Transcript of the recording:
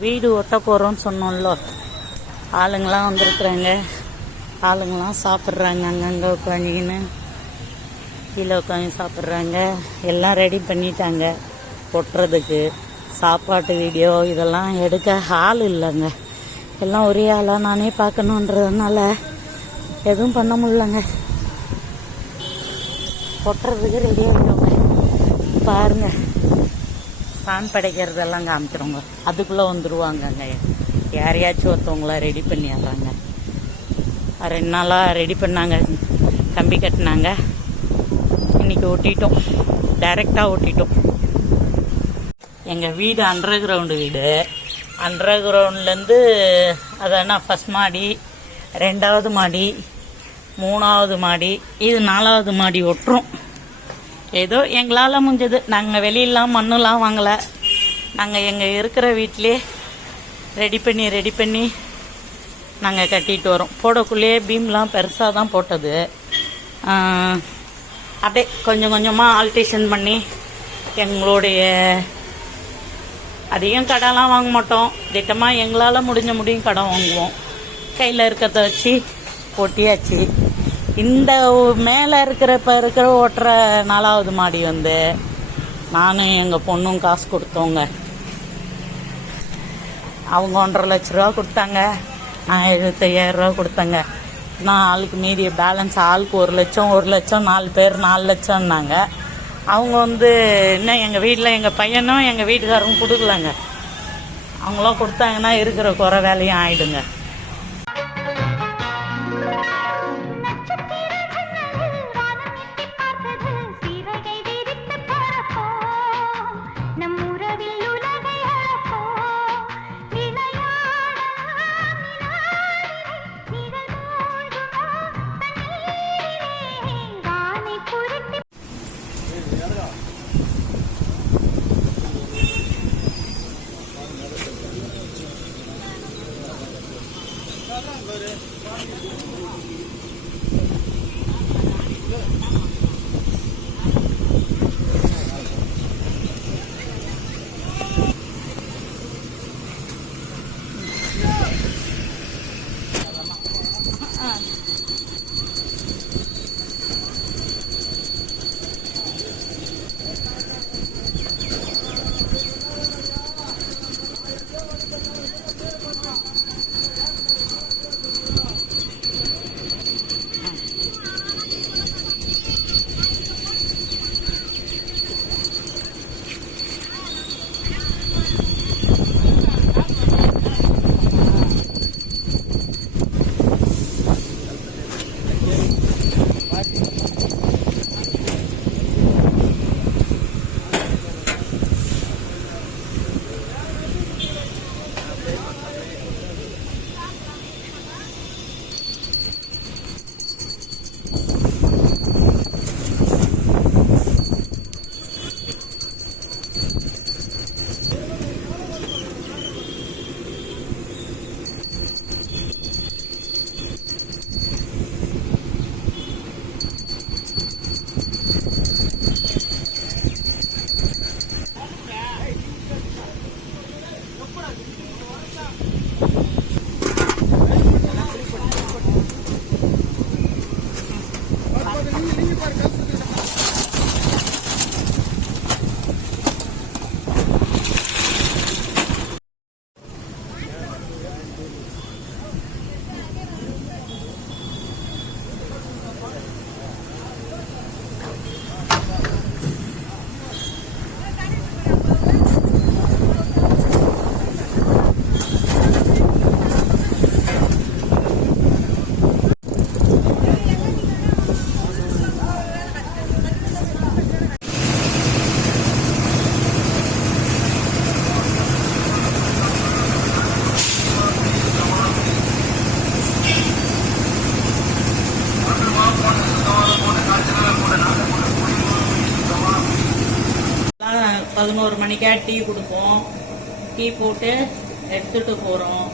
வீடு ஒட்ட போகிறோன்னு சொன்னோம்ல, ஆளுங்களாம் வந்துருக்குறாங்க. ஆளுங்களாம் சாப்பிட்றாங்க. அங்கங்கே உட்காந்துக்கின்னு கீழே உட்காந்து சாப்பிட்றாங்க. எல்லாம் ரெடி பண்ணிட்டாங்க ஒட்டுறதுக்கு. சாப்பாட்டு வீடியோ இதெல்லாம் எடுக்க ஆள் இல்லைங்க. எல்லாம் ஒரே ஆளாக நானே பார்க்கணுன்றதுனால எதுவும் பண்ண முடியலங்க. ஒட்டுறதுக்கு ரெடி ஆகிட்டோங்க. பாருங்க, சான் படைக்கிறதெல்லாம் காமிக்கிறோங்க. அதுக்குள்ளே வந்துடுவாங்கங்க. யாரையாச்சும் ஒருத்தவங்கள ரெடி பண்ணிடுறாங்க. 2 நாளாக ரெடி பண்ணாங்க, கம்பி கட்டினாங்க. இன்றைக்கி ஒட்டிட்டோம், டைரெக்டாக ஒட்டிட்டோம். எங்கள் வீடு அண்டர் கிரவுண்டு வீடு. அண்டர் கிரவுண்ட்லேருந்து அதனா ஃபஸ்ட் மாடி, 2வது மாடி, 3வது மாடி, இது 4வது மாடி ஒட்டுறோம். ஏதோ எங்களால் முடிஞ்சது. நாங்கள் வெளியெல்லாம் மண்ணெலாம் வாங்கலை. நாங்கள் எங்கள் இருக்கிற வீட்டிலே ரெடி பண்ணி நாங்கள் கட்டிட்டு வரோம். போடக்குள்ளேயே பீம்லாம் பெருசாக தான் போட்டது. அப்படியே கொஞ்சம் கொஞ்சமாக ஆல்ட்ரேஷன் பண்ணி எங்களுடைய அதிகம் கடைலாம் வாங்க மாட்டோம். திட்டமாக எங்களால் முடியும் கடை வாங்குவோம். கையில் இருக்கிறத வச்சு ஒட்டியாச்சு. இந்த மேலே இப்போ இருக்கிற ஓட்டுற 4வது மாடி வந்து நானும் எங்கள் பொண்ணும் காசு கொடுத்தோங்க. அவங்க 1.5 லட்ச ரூபா கொடுத்தாங்க, நான் 75,000 ரூபா கொடுத்தேங்க. நான் ஆளுக்கு மீதிய பேலன்ஸ் ஆளுக்கு 1 லட்சம் 4 பேர் 4 லட்சம்னாங்க. அவங்க இன்னும் எங்கள் வீட்டில் எங்கள் பையனும் எங்கள் வீட்டுக்காரரும் கொடுக்கலங்க. அவங்களாம் கொடுத்தாங்கன்னா இருக்கிற குறை வேலையும் ஆயிடுங்க. பதினோரு மணிக்கா டீ கொடுப்போம். டீ போட்டு எடுத்துட்டு போகிறோம்.